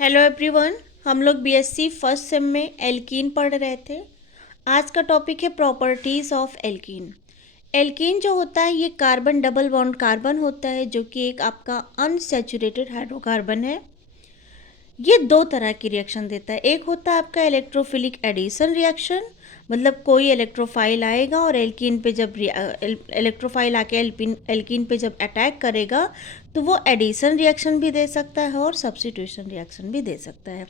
Hello everyone. हम लोग BSc first sem में एल्कीन पढ़ रहे थे। आज का टॉपिक है प्रॉपर्टीज़ ऑफ एल्कीन। एल्कीन जो होता है ये कार्बन डबल बॉन्ड कार्बन होता है, जो कि एक आपका अनसैचुरेटेड हाइड्रोकार्बन है। ये दो तरह की रिएक्शन देता है। एक होता है आपका इलेक्ट्रोफिलिक एडिशन रिएक्शन, मतलब कोई इलेक्ट्रोफाइल आएगा और एल्कीन पे जब इलेक्ट्रोफाइल आके एल्कीन पे जब अटैक करेगा तो वो एडिशन रिएक्शन भी दे सकता है और सब्स्टिट्यूशन रिएक्शन भी दे सकता है।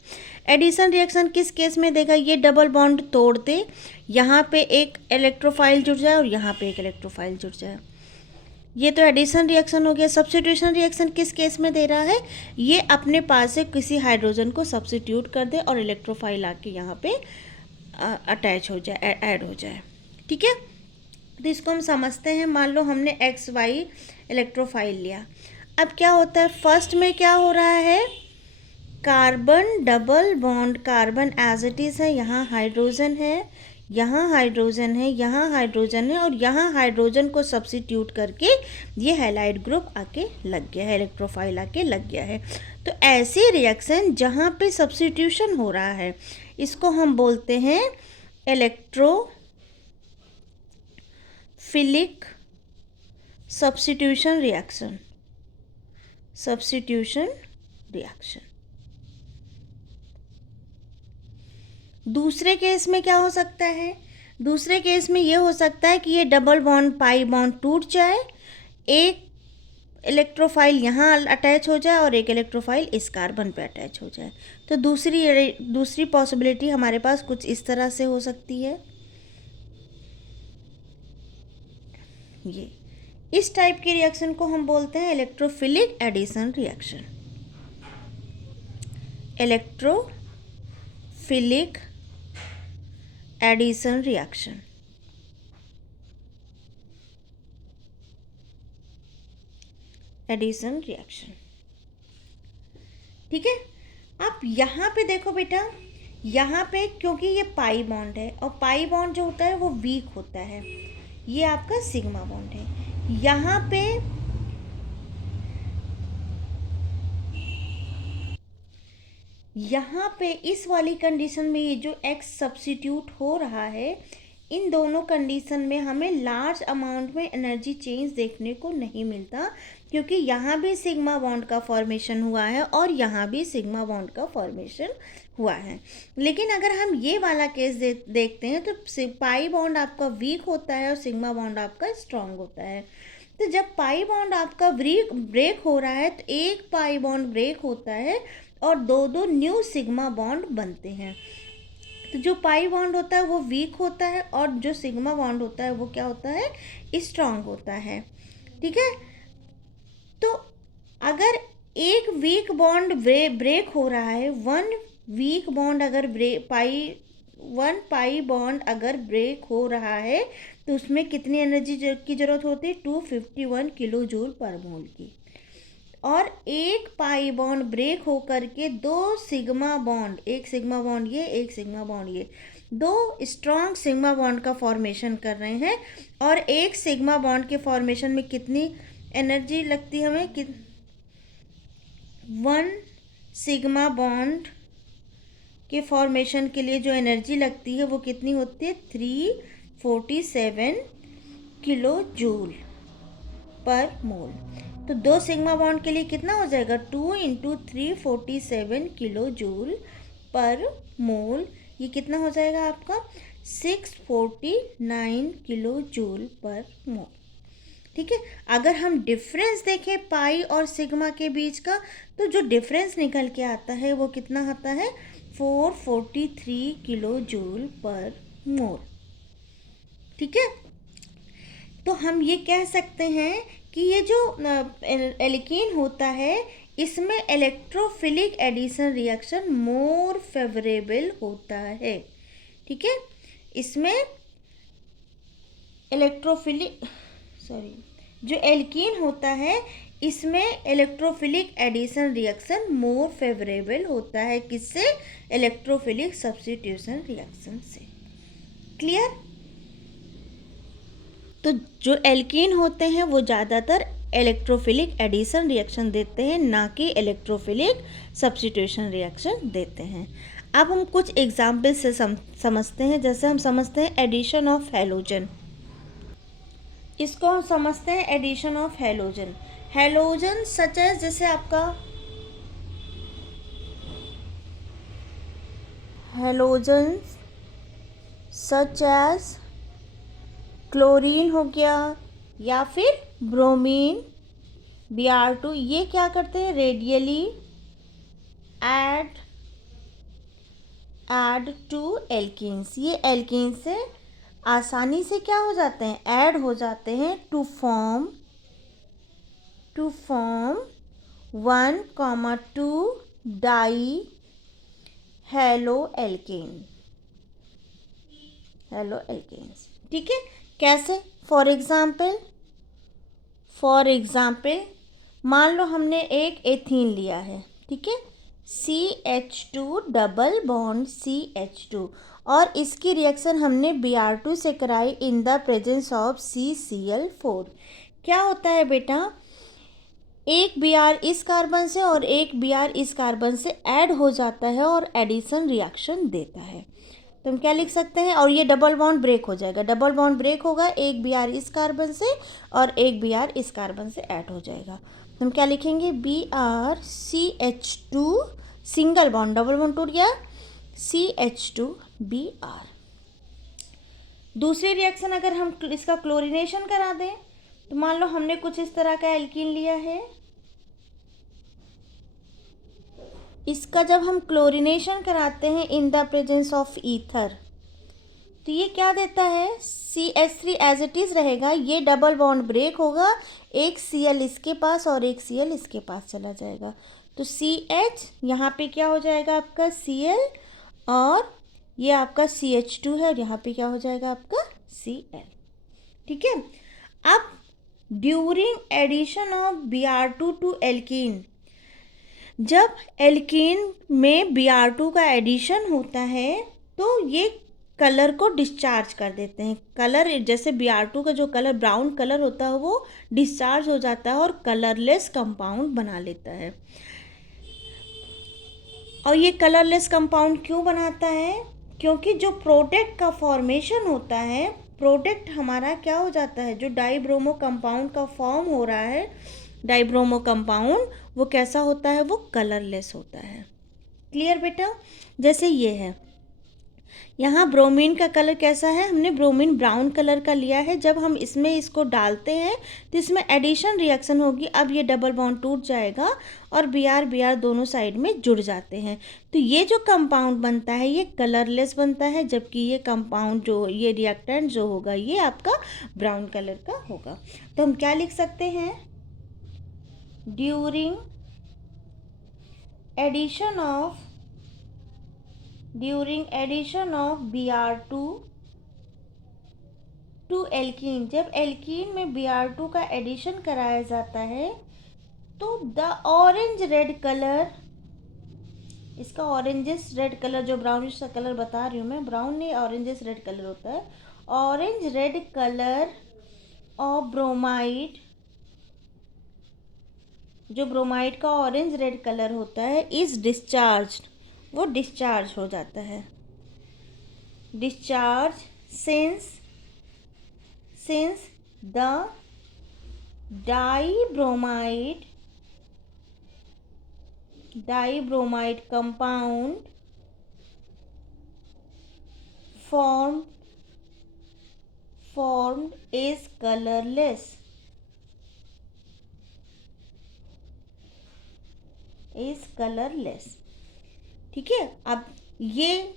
एडिशन रिएक्शन किस केस में देगा? ये डबल बॉन्ड तोड़ दे, यहाँ पे एक इलेक्ट्रोफाइल जुड़ जाए और यहाँ पे एक इलेक्ट्रोफाइल जुड़ जाए। ये तो एडिशन रिएक्शन हो गया। सब्स्टिट्यूशन रिएक्शन किस केस में दे रहा है? ये अपने पास से किसी हाइड्रोजन को सब्स्टिट्यूट कर दे और इलेक्ट्रोफाइल आके यहाँ पे अटैच हो जाए, ऐड हो जाए। ठीक है, तो इसको हम समझते हैं। मान लो हमने एक्स वाई इलेक्ट्रोफाइल लिया। अब क्या होता है, फर्स्ट में क्या हो रहा है, carbon double bond carbon as it is है, यहाँ हाइड्रोजन है, यहाँ हाइड्रोजन है, यहाँ हाइड्रोजन है और यहाँ हाइड्रोजन को सब्स्टिट्यूट करके ये हैलाइड ग्रुप आके लग गया है, इलेक्ट्रोफाइल आके लग गया है। तो ऐसी रिएक्शन जहाँ पे सब्स्टिट्यूशन हो रहा है इसको हम बोलते हैं electrophilic substitution reaction. Substitution reaction. दूसरे केस में क्या हो सकता है? दूसरे केस में ये हो सकता है कि ये डबल बॉन्ड पाई बॉन्ड टूट जाए, एक इलेक्ट्रोफाइल यहाँ अटैच हो जाए और एक इलेक्ट्रोफाइल इस कार्बन पे अटैच हो जाए। तो दूसरी पॉसिबिलिटी हमारे पास कुछ इस तरह से हो सकती है। ये इस टाइप की रिएक्शन को हम बोलते हैं electrophilic addition reaction. Electrophilic addition reaction. Addition reaction. ठीक है, आप यहाँ पे देखो बेटा, यहाँ पे क्योंकि ये पाई बॉन्ड है और पाई बॉन्ड जो होता है वो वीक होता है, ये आपका सिग्मा बॉन्ड है। यहाँ पे इस वाली कंडीशन में ये जो एक्स सब्स्टिट्यूट हो रहा है, इन दोनों कंडीशन में हमें लार्ज अमाउंट में एनर्जी चेंज देखने को नहीं मिलता, क्योंकि यहाँ भी सिग्मा बॉन्ड का फॉर्मेशन हुआ है और यहाँ भी सिग्मा बॉन्ड का फॉर्मेशन हुआ है। लेकिन अगर हम ये वाला केस देखते हैं तो पाई बॉन्ड आपका वीक होता है और सिग्मा बॉन्ड आपका स्ट्रांग होता है। तो जब पाई बॉन्ड आपका ब्रेक हो रहा है तो एक पाई बॉन्ड ब्रेक होता है और दो दो न्यू सिग्मा बॉन्ड बनते हैं। तो जो पाई बॉन्ड होता है वो वीक होता है और जो सिग्मा बॉन्ड होता है वो क्या होता है, स्ट्रांग होता है। ठीक है, तो अगर एक वीक बॉन्ड ब्रेक हो रहा है, वन पाई बॉन्ड अगर ब्रेक हो रहा है तो उसमें कितनी एनर्जी की जरूरत होती है? 251 किलो जूल पर मोल की। और एक पाई बॉन्ड ब्रेक होकर के दो सिग्मा बॉन्ड, एक सिग्मा बॉन्ड ये, एक सिग्मा बॉन्ड ये, दो स्ट्रॉन्ग सिग्मा बॉन्ड का फॉर्मेशन कर रहे हैं। और एक सिग्मा बॉन्ड के फॉर्मेशन में कितनी एनर्जी लगती है हमें? वन सिग्मा बॉन्ड के फॉर्मेशन के लिए जो एनर्जी लगती है वो कितनी होती है? 347 किलो जूल पर मोल। तो दो सिग्मा बॉन्ड के लिए कितना हो जाएगा? 2 × 347 किलो जूल पर मोल। ये कितना हो जाएगा आपका? 649 किलो जूल पर मोल। ठीक है, अगर हम डिफरेंस देखें पाई और सिग्मा के बीच का, तो जो डिफरेंस निकल के आता है वो कितना आता है? 443 किलो जूल पर मोल। ठीक है, तो हम ये कह सकते हैं कि ये जो एल्कीन होता है इसमें electrophilic addition reaction more favourable होता है। ठीक है, इसमें जो एल्कीन होता है इसमें electrophilic addition reaction more favourable होता है। किससे? इलेक्ट्रोफिलिक सब्स्टिट्यूशन रिएक्शन से। क्लियर? तो जो एल्कीन होते हैं वो ज़्यादातर इलेक्ट्रोफिलिक एडिशन रिएक्शन देते हैं, ना कि इलेक्ट्रोफिलिक सब्स्टिट्यूशन रिएक्शन देते हैं। अब हम कुछ एग्जाम्पल से समझते हैं। जैसे हम समझते हैं एडिशन ऑफ हैलोजन, इसको हम समझते हैं addition of halogen. Halogen such as, जैसे आपका हैलोजन सच एज क्लोरीन हो गया या फिर ब्रोमीन, Br2, ये क्या करते हैं, रेडियली ऐड टू एल्कीन्स। ये एल्कीन से आसानी से क्या हो जाते हैं, ऐड हो जाते हैं to form 1,2 di halo alkanes. ठीक है, कैसे, फॉर एग्जाम्पल मान लो हमने एक एथीन लिया है, ठीक है, CH2 डबल बॉन्ड CH2, और इसकी रिएक्शन हमने Br2 से कराई in the presence of CCl4। क्या होता है बेटा, एक Br इस कार्बन से और एक Br इस कार्बन से ऐड हो जाता है और एडिशन रिएक्शन देता है। तो हम क्या लिख सकते हैं, और ये डबल बॉन्ड ब्रेक हो जाएगा, डबल बॉन्ड ब्रेक होगा, एक Br इस कार्बन से और एक Br इस कार्बन से ऐड हो जाएगा। तो हम क्या लिखेंगे, BrCH2 single bond, double bond टूट गया, CH2Br। दूसरी रिएक्शन अगर हम इसका क्लोरीनेशन करा दें, तो मान लो हमने कुछ इस तरह का एल्कीन लिया है, इसका जब हम क्लोरीनेशन कराते हैं in the presence of ether, तो ये क्या देता है, CH3 एज इट इज़ रहेगा, ये डबल बॉन्ड ब्रेक होगा, एक Cl इसके पास और एक Cl इसके पास चला जाएगा, तो CH यहाँ पे क्या हो जाएगा आपका Cl, और ये आपका CH2 है, और यहाँ पे क्या हो जाएगा आपका Cl। ठीक है, अब during addition of Br2 to alkene, जब एल्कीन में Br2 का एडिशन होता है तो ये कलर को डिस्चार्ज कर देते हैं। कलर जैसे Br2 का जो कलर ब्राउन कलर होता है वो डिस्चार्ज हो जाता है और कलरलेस कंपाउंड बना लेता है। और ये कलरलेस कंपाउंड क्यों बनाता है, क्योंकि जो प्रोडक्ट का फॉर्मेशन होता है, प्रोडक्ट हमारा क्या हो जाता है, जो डाइब्रोमो कंपाउंड का फॉर्म हो रहा है, डाइब्रोमो कंपाउंड, वो कैसा होता है, वो कलरलेस होता है। क्लियर बेटा, जैसे ये है, यहाँ ब्रोमीन का कलर कैसा है, हमने ब्रोमीन ब्राउन कलर का लिया है, जब हम इसमें इसको डालते हैं तो इसमें एडिशन रिएक्शन होगी, अब ये डबल बॉन्ड टूट जाएगा और Br दोनों साइड में जुड़ जाते हैं, तो ये जो कंपाउंड बनता है ये कलरलेस बनता है, जबकि ये कंपाउंड जो ये रिएक्टेंट जो होगा ये आपका ब्राउन कलर का होगा। तो हम क्या लिख सकते हैं, during addition of Br2 to alkene, जब एल्कीन में Br2 का एडिशन कराया जाता है तो द ऑरेंज रेड कलर, इसका ऑरेंजिस रेड कलर, जो ब्राउनिश सा कलर बता रही हूँ मैं, ब्राउन नहीं ऑरेंजिस रेड कलर होता है, orange red colour of bromide, जो ब्रोमाइड का ऑरेंज रेड कलर होता है, इज डिस्चार्ज, वो डिस्चार्ज हो जाता है, discharge since the dibromide compound formed is colorless, ठीक है। अब ये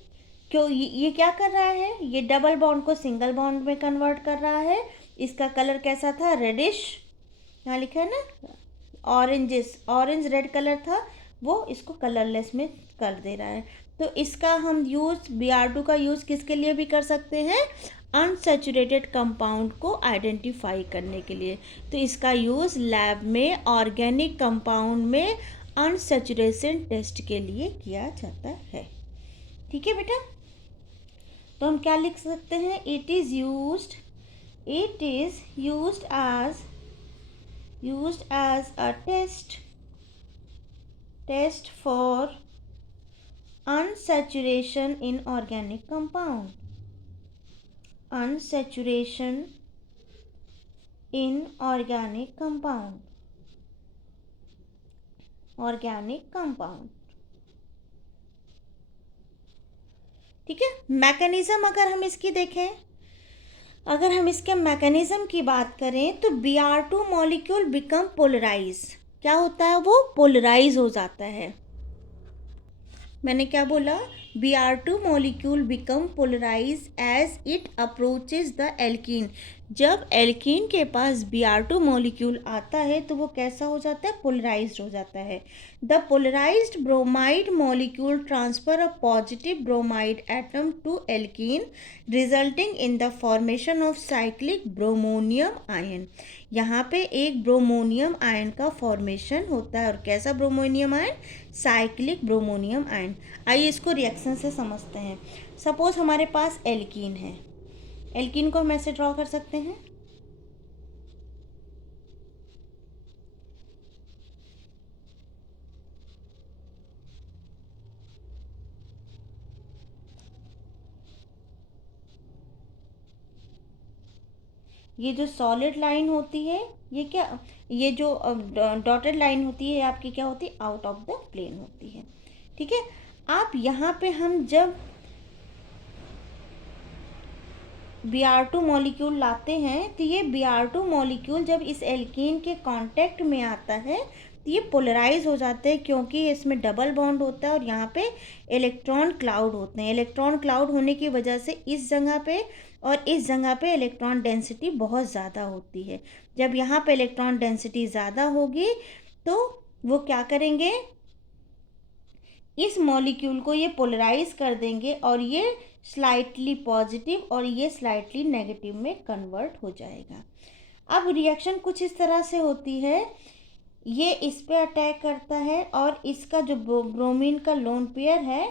क्यों, ये क्या कर रहा है, ये डबल बॉन्ड को सिंगल बॉन्ड में कन्वर्ट कर रहा है। इसका कलर कैसा था, रेडिश, यहाँ लिखा है ना ऑरेंज रेड कलर था, वो इसको कलरलेस में कर दे रहा है। तो इसका हम यूज़ Br2 का यूज़ किसके लिए भी कर सकते हैं, अनसैचुरेटेड कंपाउंड को आइडेंटिफाई करने के लिए। तो इसका यूज़ लैब में ऑर्गेनिक कंपाउंड में अनसैचुरेशन टेस्ट के लिए किया जाता है। ठीक है बेटा, तो हम क्या लिख सकते हैं, it is used as used as a test for unsaturation in organic compound. Unsaturation in organic compound. Organic compound. ठीक है। मैकेनिज्म अगर हम इसकी देखें, अगर हम इसके मैकेनिज्म की बात करें तो Br2 मॉलिक्यूल बिकम पोलराइज। क्या होता है? वो पोलराइज हो जाता है। मैंने क्या बोला? Br2 molecule become polarise as it approaches the alkene. जब एल्कीन के पास Br2 मॉलिक्यूल आता है तो वो कैसा हो जाता है? पोलराइज्ड हो जाता है। The polarised bromide molecule transfer a positive bromide atom to alkene resulting in the formation of cyclic bromonium ion. यहाँ पे एक ब्रोमोनियम आयन का फॉर्मेशन होता है। और कैसा bromonium ion? Cyclic bromonium ion. आइए इसको रिएक्शन से समझते हैं। सपोज हमारे पास एल्कीन है। एल्कीन को हम ऐसे ड्रॉ कर सकते हैं। ये जो सॉलिड लाइन होती है, ये क्या, ये जो डॉटेड लाइन होती है, आपकी क्या होती है? आउट ऑफ द प्लेन होती है। ठीक है। आप यहाँ पे हम जब Br2 मॉलिक्यूल लाते हैं तो ये Br2 मॉलिक्यूल जब इस एल्कीन के कांटेक्ट में आता है तो ये पोलराइज हो जाते हैं, क्योंकि इसमें डबल बॉन्ड होता है और यहाँ पे इलेक्ट्रॉन क्लाउड होते हैं। इलेक्ट्रॉन क्लाउड होने की वजह से इस जगह पे और इस जगह पे इलेक्ट्रॉन डेंसिटी बहुत ज़्यादा होती है। जब यहाँ पे इलेक्ट्रॉन डेंसिटी ज़्यादा होगी तो वो क्या करेंगे? इस मॉलिक्यूल को ये पोलराइज कर देंगे और ये स्लाइटली पॉजिटिव और ये स्लाइटली नेगेटिव में कन्वर्ट हो जाएगा। अब रिएक्शन कुछ इस तरह से होती है। ये इस पे अटैक करता है और इसका जो ब्रोमीन का लोन पेयर है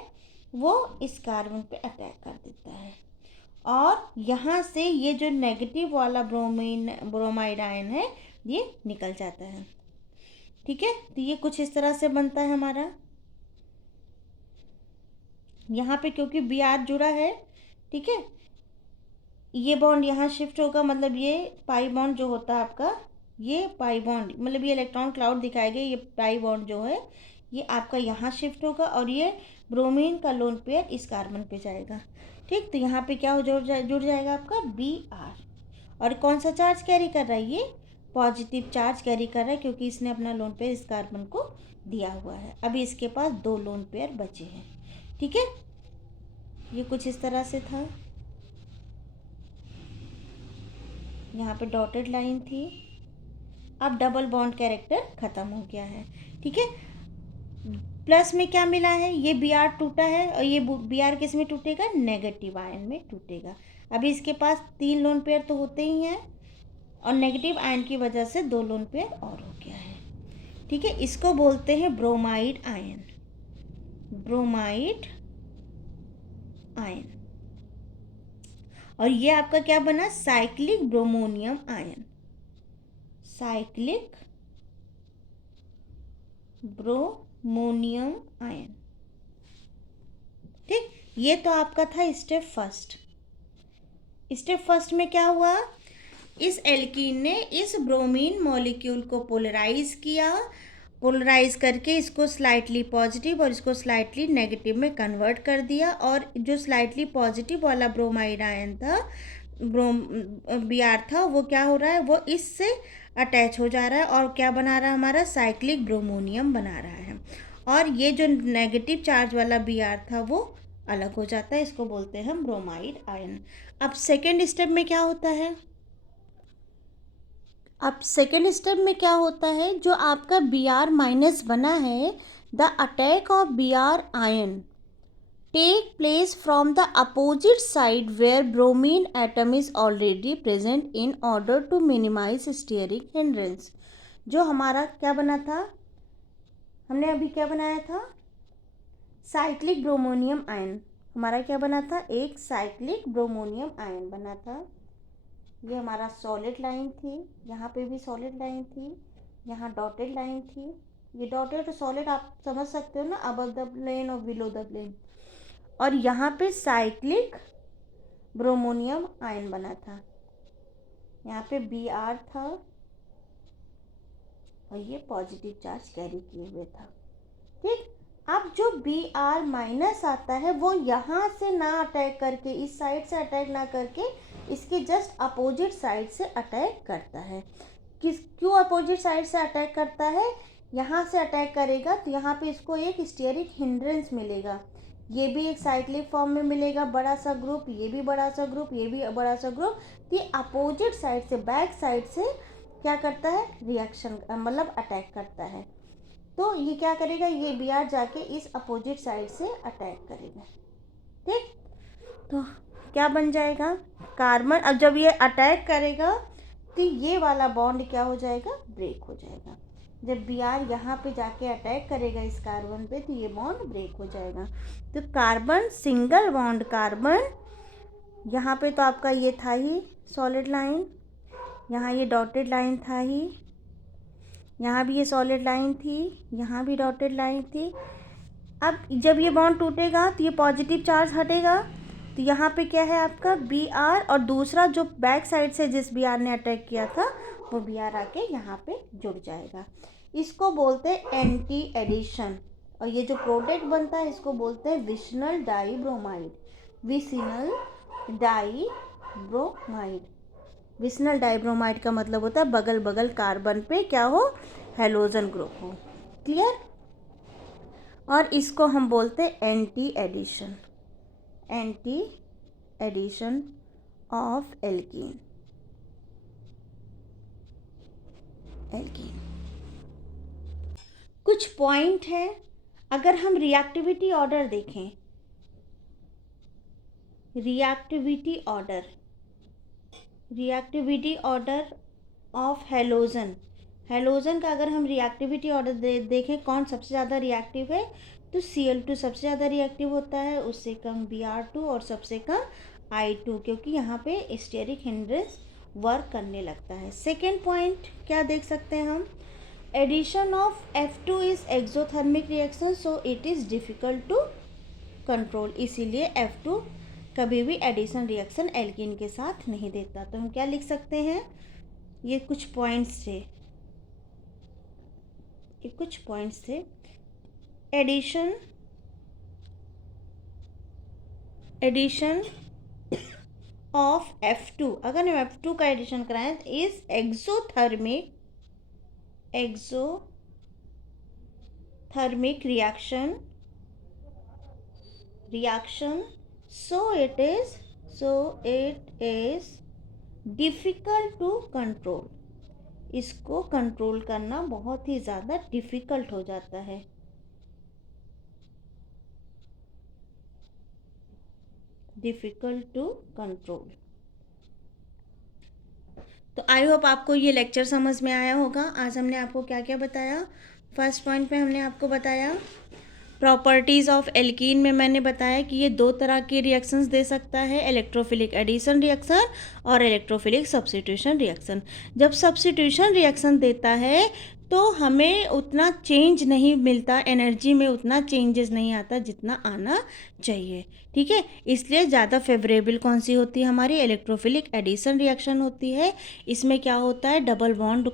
वो इस कार्बन पे अटैक कर देता है और यहाँ से ये जो नेगेटिव वाला ब्रोमाइड आयन है ये निकल जाता है। ठीक है। तो ये कुछ इस तरह से बनता है हमारा। यहाँ पे क्योंकि Br जुड़ा है, ठीक है, ये बॉन्ड यहाँ शिफ्ट होगा, मतलब ये पाई बॉन्ड जो होता है आपका, ये पाई बॉन्ड मतलब ये इलेक्ट्रॉन क्लाउड दिखाएगा, ये पाई बॉन्ड जो है ये आपका यहाँ शिफ्ट होगा और ये ब्रोमीन का लोन पेयर इस कार्बन पे जाएगा। ठीक। तो यहाँ पे क्या हो जुड़ जाएगा आपका Br। और कौन सा चार्ज कैरी कर रहा है? ये पॉजिटिव चार्ज कैरी कर रहा है, क्योंकि इसने अपना लोन पेयर इस कार्बन को दिया हुआ है। अभी इसके पास 2 लोन पेयर बचे हैं। ठीक है। ये कुछ इस तरह से था। यहाँ पे डॉटेड लाइन थी। अब डबल बॉन्ड कैरेक्टर ख़त्म हो गया है। ठीक है। प्लस में क्या मिला है? ये Br टूटा है और ये Br किस में टूटेगा? नेगेटिव आयन में टूटेगा। अभी इसके पास 3 लोन पेयर तो होते ही हैं और नेगेटिव आयन की वजह से 2 लोन पेयर और हो गया है। ठीक है। इसको बोलते हैं ब्रोमाइड आयन। Bromide ion. और ये आपका क्या बना? Cyclic bromonium ion. Cyclic bromonium ion. ठीक। ये तो आपका था स्टेप फर्स्ट। स्टेप फर्स्ट में क्या हुआ? इस एल्कीन ने इस ब्रोमीन मॉलिक्यूल को पोलराइज किया। पोलराइज करके इसको स्लाइटली पॉजिटिव और इसको स्लाइटली नेगेटिव में कन्वर्ट कर दिया। और जो स्लाइटली पॉजिटिव वाला ब्रोमाइड आयन था, Br था, वो क्या हो रहा है? वो इससे अटैच हो जा रहा है और क्या बना रहा है? हमारा साइक्लिक ब्रोमोनियम बना रहा है। और ये जो नेगेटिव चार्ज वाला Br था वो अलग हो जाता है। इसको बोलते हैं हम ब्रोमाइड आयन। अब सेकेंड स्टेप में क्या होता है? अब सेकेंड स्टेप में क्या होता है? जो आपका Br माइनस बना है, the attack of Br ion take place from the opposite side where bromine atom is already present in order to minimise steering hindrance. जो हमारा क्या बना था? हमने अभी क्या बनाया था? Cyclic bromonium ion. हमारा क्या बना था? एक साइक्लिक ब्रोमोनियम आयन बना था। ये हमारा सॉलिड लाइन थी, यहाँ पे भी सॉलिड लाइन थी, यहाँ डॉटेड लाइन थी, ये डॉटेड तो सॉलिड आप समझ सकते हो ना, अबव द प्लेन और बिलो द प्लेन। और यहाँ पे साइक्लिक ब्रोमोनियम आयन बना था, यहाँ पे Br था और ये पॉजिटिव चार्ज कैरी किए हुए था। ठीक, अब जो Br माइनस आता है वो यहाँ से ना अटैक करके, इस साइड से अटैक ना करके, इसके जस्ट अपोजिट साइड से अटैक करता है। क्यों अपोजिट साइड से अटैक करता है? यहाँ से अटैक करेगा तो यहाँ पे इसको एक स्टेरिक हिंड्रेंस मिलेगा, ये भी एक साइक्लिक फॉर्म में मिलेगा, बड़ा सा ग्रुप, ये भी बड़ा सा ग्रुप, ये भी बड़ा सा ग्रुप। तो ये अपोजिट साइड से, बैक साइड से क्या करता है? रिएक्शन, मतलब अटैक करता है। तो ये क्या करेगा? ये Br जाके इस अपोजिट साइड से अटैक करेगा। ठीक, तो क्या बन जाएगा? कार्बन। अब जब ये अटैक करेगा तो ये वाला बॉन्ड क्या हो जाएगा? ब्रेक हो जाएगा। जब Br यहाँ पे जाके अटैक करेगा इस कार्बन पे तो ये बॉन्ड ब्रेक हो जाएगा। तो कार्बन, सिंगल बॉन्ड कार्बन, यहाँ पे तो आपका ये था ही सॉलिड लाइन, यहाँ ये डॉटेड लाइन था ही, यहाँ भी ये सॉलिड लाइन थी, यहाँ भी डॉटेड लाइन थी। अब जब ये बॉन्ड टूटेगा तो ये पॉजिटिव चार्ज हटेगा, तो यहाँ पे क्या है आपका? Br, और दूसरा जो बैक साइड से जिस Br ने अटैक किया था वो Br आके यहाँ पे जुड़ जाएगा। इसको बोलते हैं एंटी एडिशन, और ये जो प्रोडक्ट बनता है इसको बोलते हैं vicinal dibromide. Vicinal dibromide, vicinal dibromide का मतलब होता है बगल बगल कार्बन पे क्या हो? हेलोजन ग्रुप हो। क्लियर? और इसको हम बोलते हैं anti addition, anti addition of alkene. Alkene कुछ पॉइंट है, अगर हम रिएक्टिविटी ऑर्डर देखें, reactivity order of halogen, halogen का अगर हम रिएक्टिविटी ऑर्डर देखें, कौन सबसे ज़्यादा रिएक्टिव है? तो Cl2 सबसे ज़्यादा रिएक्टिव होता है, उससे कम Br2 और सबसे कम I2, क्योंकि यहाँ पे स्टेरिक हिंड्रेंस वर्क करने लगता है। सेकेंड पॉइंट क्या देख सकते हैं हम? Addition of F2 is exothermic reaction, so it is difficult to control, इसीलिए F2 कभी भी एडिशन रिएक्शन एल्कीन के साथ नहीं देता। तो हम क्या लिख सकते हैं? ये कुछ पॉइंट्स थे, एडिशन ऑफ F2, अगर हम F2 का एडिशन कराएं तो is exothermic reaction, so it is difficult to control, इसको कंट्रोल करना बहुत ही ज़्यादा डिफ़िकल्ट हो जाता है। Difficult to control. तो आई होप आपको ये लेक्चर समझ में आया होगा। आज हमने आपको क्या क्या बताया? फर्स्ट पॉइंट पे हमने आपको बताया प्रॉपर्टीज़ ऑफ एल्कीन में मैंने बताया कि ये दो तरह के रिएक्शंस दे सकता है, इलेक्ट्रोफिलिक एडिशन रिएक्शन और इलेक्ट्रोफिलिक सब्स्टिट्यूशन रिएक्शन। जब सब्स्टिट्यूशन रिएक्शन देता है तो हमें उतना चेंज नहीं मिलता, एनर्जी में उतना चेंजेस नहीं आता जितना आना चाहिए। ठीक है, इसलिए ज़्यादा फेवरेबल कौन सी होती है? हमारी इलेक्ट्रोफिलिक एडिशन रिएक्शन होती है। इसमें क्या होता है? डबल बॉन्ड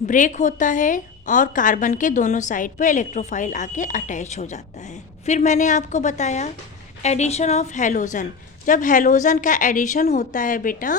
ब्रेक होता है और कार्बन के दोनों साइड पे इलेक्ट्रोफाइल आके अटैच हो जाता है। फिर मैंने आपको बताया एडिशन ऑफ हेलोजन। जब हेलोजन का एडिशन होता है बेटा,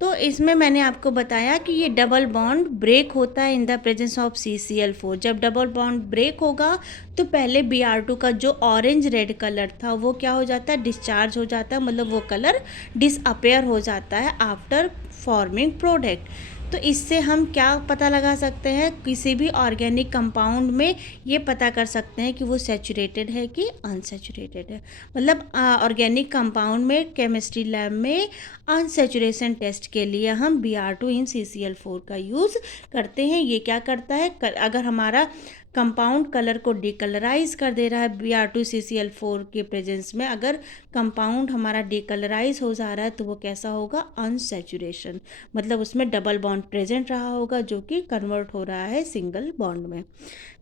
तो इसमें मैंने आपको बताया कि ये डबल बॉन्ड ब्रेक होता है in the presence of CCl4। जब डबल बॉन्ड ब्रेक होगा तो पहले Br2 का जो ऑरेंज रेड कलर था वो क्या हो जाता है? डिस्चार्ज हो जाता है, मतलब वो कलर डिसअपेयर हो जाता है आफ्टर फॉर्मिंग प्रोडक्ट। तो इससे हम क्या पता लगा सकते हैं? किसी भी ऑर्गेनिक कंपाउंड में ये पता कर सकते हैं कि वो सैचुरेटेड है कि अनसैचुरेटेड है। मतलब ऑर्गेनिक कंपाउंड में केमिस्ट्री लैब में अनसैचुरेशन टेस्ट के लिए हम Br2 इन CCl4 का यूज़ करते हैं। ये क्या करता है? अगर हमारा कंपाउंड कलर को डिकलराइज कर दे रहा है Br2CCl4 के प्रेजेंस में। अगर कंपाउंड हमारा डिकलराइज हो जा रहा है तो वो कैसा होगा, अनसैचुरेशन, मतलब उसमें डबल बॉन्ड प्रेजेंट रहा होगा जो कि कन्वर्ट हो रहा है सिंगल बॉन्ड में।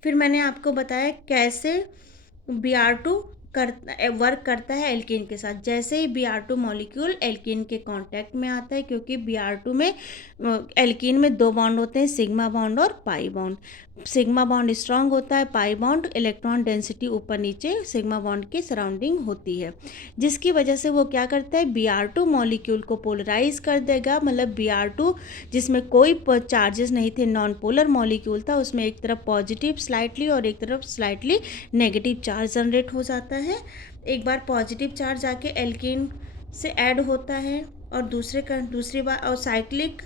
फिर मैंने आपको बताया कैसे Br2 वर्क करता है एल्कीन के साथ। जैसे ही Br2 मॉलिक्यूल एल्कीन के कांटेक्ट में आता है, क्योंकि Br2 में एल्कीन में 2 बॉन्ड होते हैं, सिग्मा बॉन्ड और pi bond. Sigma bond strong होता है, पाई बॉन्ड इलेक्ट्रॉन डेंसिटी ऊपर नीचे सिग्मा बॉन्ड की सराउंडिंग होती है, जिसकी वजह से वो क्या करता है, Br2 मॉलिक्यूल को पोलराइज कर देगा। मतलब Br2 जिसमें कोई चार्जेस नहीं थे, नॉन पोलर मॉलिक्यूल था, उसमें एक तरफ पॉजिटिव स्लाइटली और एक तरफ स्लाइटली नेगेटिव चार्ज जनरेट हो जाता है। एक बार पॉजिटिव चार्ज आके एल्कीन से ऐड होता है और दूसरी बार और साइक्लिक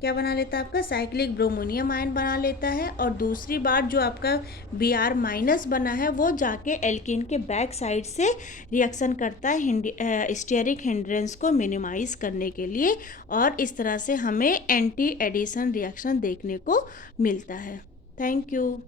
क्या बना लेता है, आपका साइक्लिक ब्रोमोनियम आयन बना लेता है। और दूसरी बार जो आपका Br- बना है वो जाके एल्कीन के बैक साइड से रिएक्शन करता है स्टेरिक हिंड्रेंस को मिनिमाइज करने के लिए, और इस तरह से हमें एंटी एडिशन रिएक्शन देखने को मिलता है। Thank you.